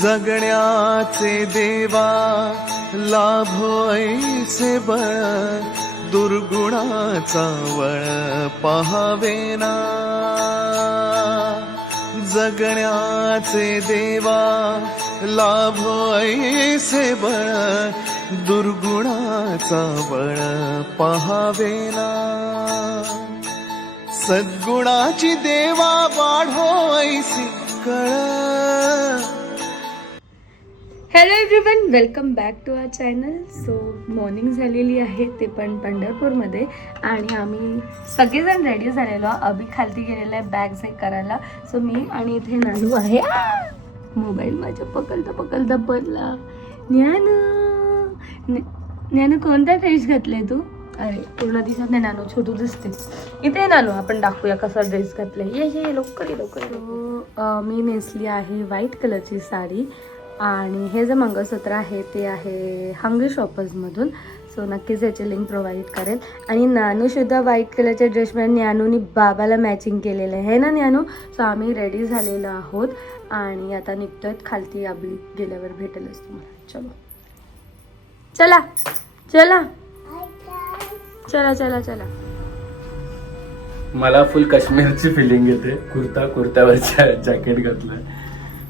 जगण्याचे देवा लाभो ऐसे बळ, दुर्गुणाचा वळ पहावेना. जगण्याचे देवा लाभो ऐसे बळ, दुर्गुणाचा बळ पहावेना. सद्गुणाची देवा वाढो ऐसी कळ. Hello everyone, welcome back to our channel. So morning झालेली आहे, ते पण पंढरपूरमध्ये, आणि आम्ही सगळेजण रेडी झालेलो. अभि खालती गेलेला आहे बॅग चेक करायला. सो मी आणि इथे नानू आहे. मोबाईल माझ्या पकडता पडला. ज्ञानू कोणता ड्रेस घातलाय तू? अरे पूर्ण दिसत नाही नानू, छोटू दिसते. इथे नानू आपण दाखवूया कसा ड्रेस घातलाय. ये लवकर. मी नेसली आहे व्हाईट कलरची साडी, आणि हे जे मंगळसूत्र आहे ते आहे हंगरी शॉपर्समधून. सो नक्कीच याची लिंक प्रोव्हाइड करेल. आणि नानूसुद्धा व्हाईट कलरच्या ड्रेसमध्ये ज्ञानूनी बाबाला मॅचिंग केलेलं आहे ना ज्ञानू. सो आम्ही रेडी झालेलो आहोत आणि आता निघतोय खालती. अभि गेल्यावर भेटेलच तुम्हाला. चला चला चला चला चला. मला फुल काश्मीरची फिलिंग येते. कुर्त्यावरच्या जॅकेट घातलंय,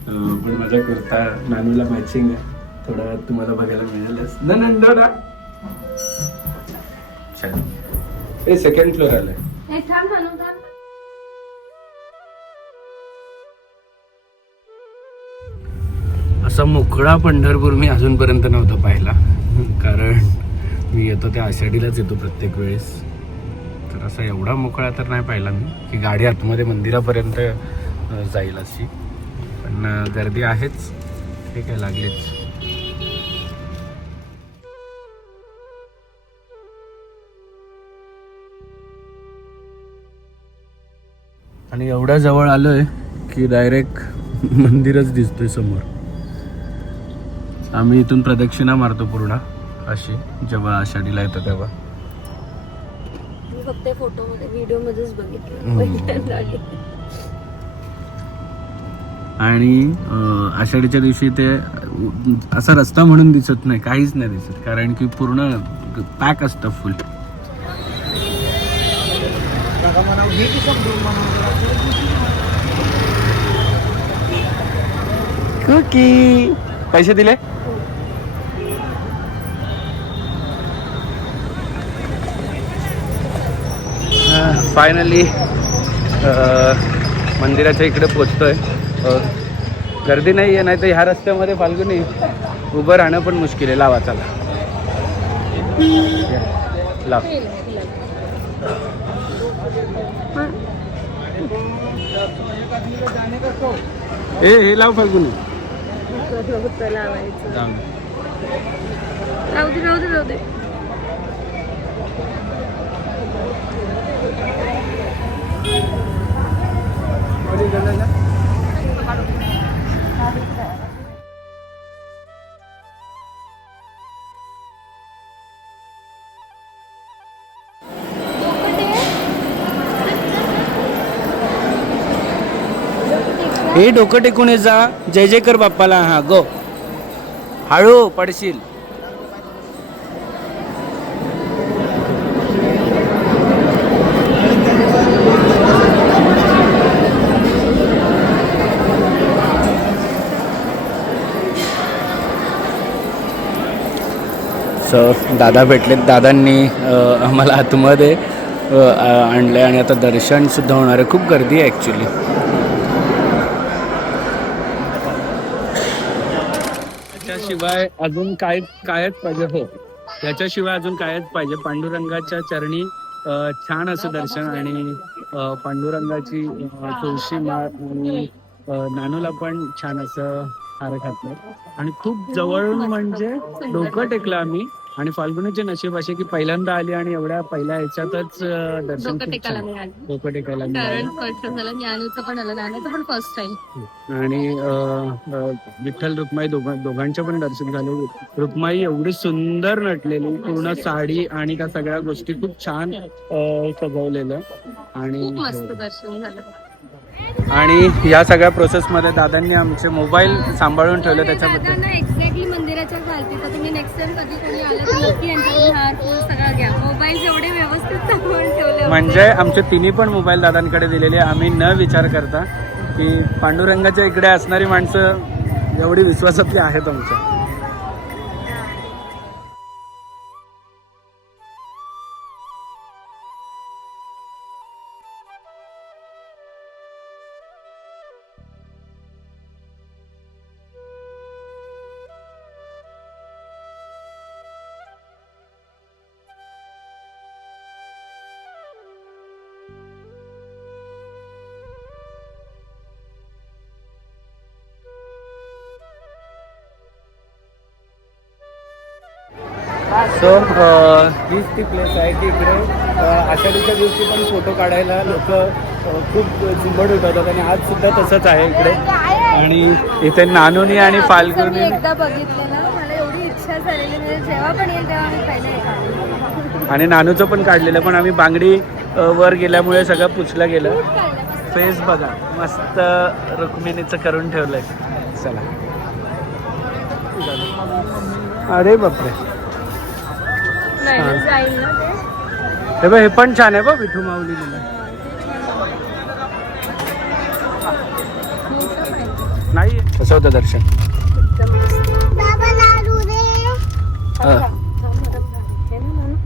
पण माझा कुर्ता नानूला मॅचिंग आहे. थोडा वेळात तुम्हाला बघायला मिळेलच ना नंदोडा. हे सेकंड फ्लोर आलंय. असा मोकळा पंढरपूर मी अजूनपर्यंत नव्हता पाहिला, कारण मी येतो त्या आषाढीलाच येतो प्रत्येक वेळेस. तर असा एवढा मोकळा तर नाही पाहिला मी, की गाडी आतमध्ये मंदिरापर्यंत जाईल अशी. पण गर्दी आहेच, ठीक आहे, लागलीच. आणि एवढ्या जवळ आलोय की डायरेक्ट मंदिरच दिसतोय समोर. आम्ही इथून प्रदक्षिणा मारतो पूर्ण अशी, जेव्हा आषाढीला येतो तेव्हा. मी फक्त फोटोमध्ये व्हिडिओमध्येच बघितलं. आणि आषाढीच्या दिवशी ते असा रस्ता म्हणून दिसत नाही, काहीच नाही दिसत, कारण की पूर्ण पॅक असतं फुल. कुकी पैसे दिले. फायनली मंदिराच्या इकडे पोचतोय. गर्दी नाही आहे, नाही तर ह्या रस्त्यामध्ये फाल्गुनी उभं राहणं पण मुश्किल आहे. लावा चला लाव. हे लाव फाल्गुनी. राहू दे. हे डोकं टेकून ये जा, जय जय कर बाप्पाला. हा गो, हळू पडशील. दादा भेटलेत. दादांनी आम्हाला आतमध्ये आणलं आणि आता दर्शन सुद्धा होणार आहे. खूप गर्दी आहे ॲक्च्युली. त्याच्याशिवाय अजून कायच पाहिजे. हो, त्याच्याशिवाय अजून कायच पाहिजे. पांडुरंगाच्या चरणी छान असं दर्शन, आणि पांडुरंगाची तुळशी माळ, आणि नानूला पण छान असं हार घातलं. आणि खूप जवळून म्हणजे डोकं टेकलं आम्ही. आणि फाल्गुनीचे नशीब असे की पहिल्यांदा आली आणि एवढ्या पहिल्या ह्याच्यातच दर्शन डोकं टेकायला आणि विठ्ठल रुक्माई दोघांचे पण दर्शन झाले. रुक्माई एवढी सुंदर नटलेली, पूर्ण साडी आणि त्या सगळ्या गोष्टी खूप छान सजवलेलं, आणि मस्त दर्शन झालं. आणि या सगळ्या प्रोसेसमध्ये दादांनी आमचे मोबाईल सांभाळून ठेवले त्याच्याबद्दल. दादांना एक्झॅक्टली मंदिराच्या खालती, तर तुम्ही नेक्स्ट टाइम कधी कोणी आलं तर नक्की यांच्याकडून हार फूल सगळं घ्या. मोबाईल एवढे व्यवस्थित सांभाळून ठेवले म्हणजे आमचे तिन्ही पण मोबाईल दादांकडे दिलेले. आम्ही न विचार करता की पांडुरंगाच्या इकडे असणारी माणसं एवढी विश्वासातली आहेत आमच्या. सो हीच ती प्लेस आहे की इकडे आषाढीच्या दिवशी पण फोटो काढायला लोक खूप झुंबड उठवतात आणि आज सुद्धा तसंच आहे इकडे. आणि इथे नानूनी आणि फाल्गुनी एकदा बघितलेलं, मला एवढी इच्छा झालेली, म्हणजे जेव्हा पण येईल तेव्हा आम्ही पहिला येतो. आणि नानूचं पण काढलेलं, पण आम्ही बांगडी वर गेल्यामुळे सगळं पुसलं गेलं. फेस बघा मस्त रुक्मिणीचं करून ठेवलंय. चला. अरे बापरे, जाईल ना ते. हे बघ, हे पण छान आहे बघ, विठू माऊली दिलं. नाही कसं होतं दर्शन?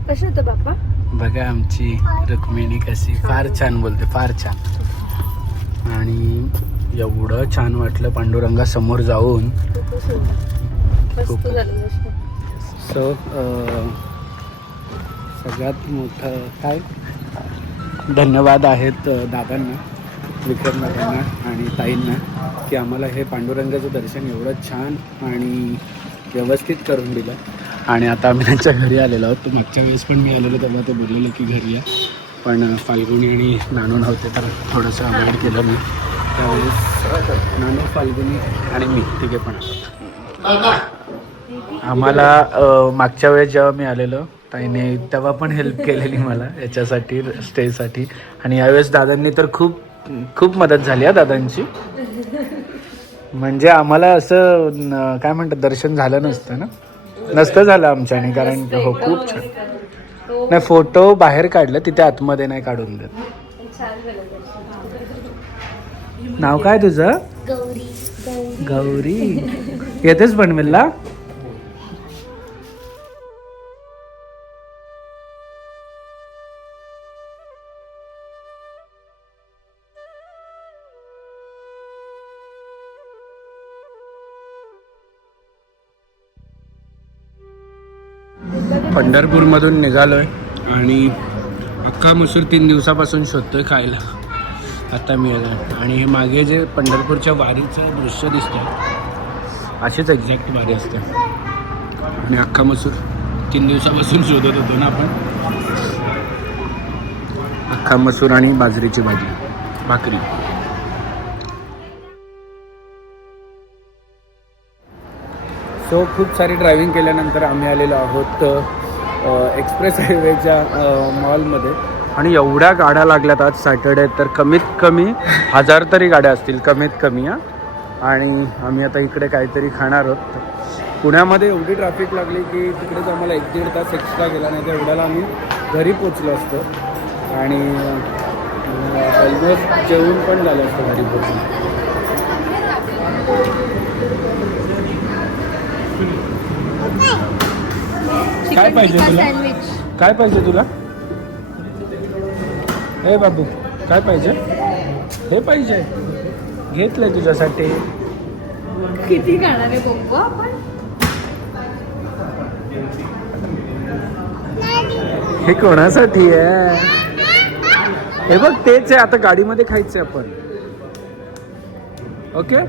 कसं होतं बाप्पा? बघा आमची रुक्मिणी कशी फार छान बोलते, फार छान. आणि एवढं छान वाटलं पांडुरंगा समोर जाऊन. सो सगळ्यात मोठं काय धन्यवाद आहेत दादांना, विक्रम दादांना आणि ताईंना की आम्हाला हे पांडुरंगाचं दर्शन एवढं छान आणि व्यवस्थित करून दिलं. आणि आता आम्ही त्यांच्या घरी आलेलो आहोत. मागच्या वेळेस पण मी आलेलो तेव्हा ते बोललेलं की घरी या, पण फाल्गुनी आणि नानू नव्हते तर थोडंसं अवॉइड केलं मी. त्यावेळेस नानू, फाल्गुनी आणि मी तिघे पण आम्हाला मागच्या वेळेस जेव्हा मी आलेलो ताईने तेव्हा पण हेल्प केलेली मला याच्यासाठी, स्टेसाठी. आणि यावेळेस दादांनी तर खूप खूप मदत झाली आहे दादांची. म्हणजे आम्हाला असं काय म्हणतात दर्शन झालं नसतं ना, नसतं झालं आमच्याने, कारण हो खूप छान. नाही फोटो बाहेर काढलं, तिथे आतमध्ये नाही काढून देत. नाव काय तुझं? गौरी. गौरी. येतेच पनवेलला? पंढरपूरमधून निघालोय आणि अख्खा मसूर 3 दिवसापासून शोधतोय खायला. आता मिळालं. आणि हे मागे जे पंढरपूरच्या वारीचं दृश्य दिसतं अशीच एक्झॅक्ट वारी असते. आणि अख्खा मसूर 3 दिवसापासून शोधत होतो ना आपण. अख्खा मसूर आणि बाजरीची भाकरी. सो खूप सारी ड्रायव्हिंग केल्यानंतर आम्ही आलेलो आहोत एक्सप्रेस हायवेच्या मॉलमध्ये. आणि एवढ्या गाड्या लागल्यात आज सॅटर्डे, तर कमीत कमी 1000 तरी गाड्या असतील कमीत कमी. आणि आम्ही आता इकडे काहीतरी खाणार आहोत. पुण्यामध्ये एवढी ट्रॅफिक लागली की तिकडेच आम्हाला 1-1.5 तास एक्स्ट्रा गेला, नाही तर एवढ्याला आम्ही घरी पोचलो असतो. आणि ऑलमोस्ट जेवून पण झालं असतं घरी पोचून. काय पाहिजे तुला? काय पाहिजे तुला? हे बाबू काय पाहिजे? हे पाहिजे, घेतलंय तुझ्यासाठी. किती खाणार आहे बघू आपण. हे कोणासाठी आहे? हे बघ तेच आहे, आता गाडीमध्ये खायचंय आपण. ओके.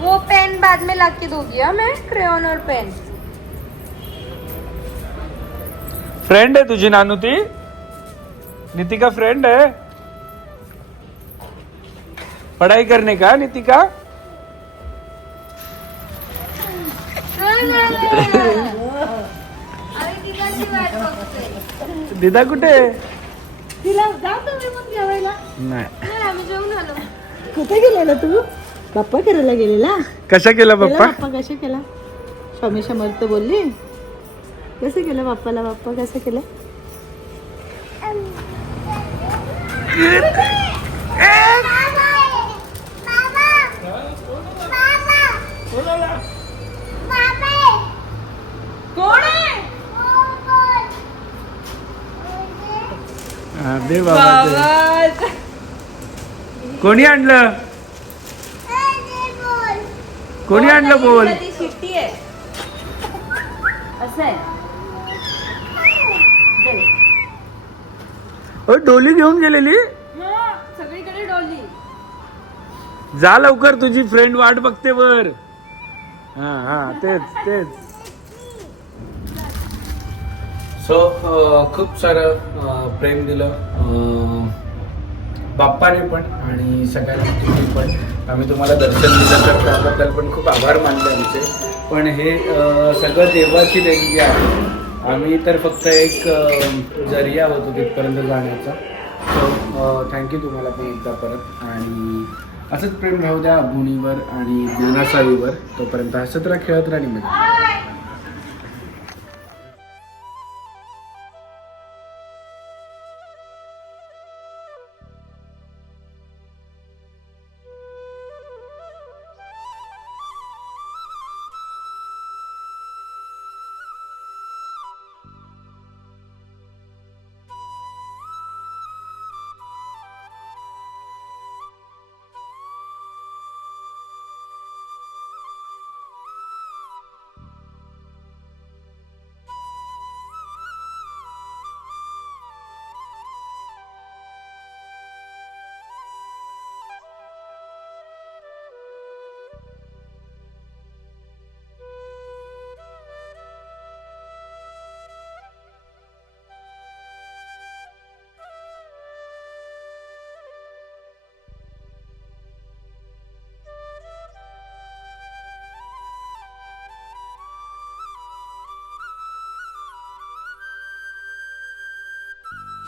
वो पेन बाद में ला के दोगी मैं, क्रेयॉन और पेन. फ्रेंड है तुझी नानू ती? नितिका फ्रेंड है? पढ़ाई करने का नितिका? दिदा कुठे? तिला जा तुम्ही पण जेवायला. नाही. नाही, आम्ही जेवून आलो. कुठे गेलेला तू? बाप्पा करायला गेलेला? कशा केला केला बाप्पा कशा केला? स्वामी समर्थ बोलली कसं केलं बाप्पाला? बाप्पा कसं केलं? कोण आहे? दे बाबा. कोणी आणलं? कोणी आणलं बोल? शिट्टी आहे. असं आहे. डोली घेऊन गेलेली. सगळीकडे डॉली. जा लवकर, तुझी फ्रेंड वाट बघते वर. हा हा तेच तेच. सो खूप सारं प्रेम दिलं बाप्पाने पण आणि सगळ्यांनी तुम्ही पण. आम्ही तुम्हाला दर्शन दिलं तर त्याबद्दल पण खूप आभार मानले आमचे. पण हे सगळं देवाची देणगी आहे. आम्ही तर फक्त एक जरिया होतो तिथपर्यंत जाण्याचा. सो थँक्यू तुम्हाला पण एकदा परत. आणि असंच प्रेम राहू द्या अभुनीवर आणि ज्ञानासावीवर. तोपर्यंत हसत राहा, खेळत राहा, निमित्त.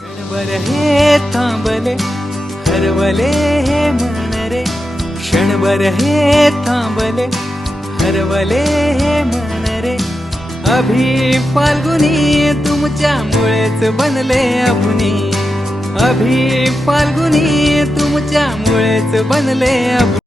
क्षणभर हे थांबले हरवले हे मन रे. क्षणभर हे थांबले हरवले हे मन रे. अभि फाल्गुनी तुमच्यामुळेच बनले अभुनी. अभि फाल्गुनी तुमच्यामुळेच बनले अभुनी.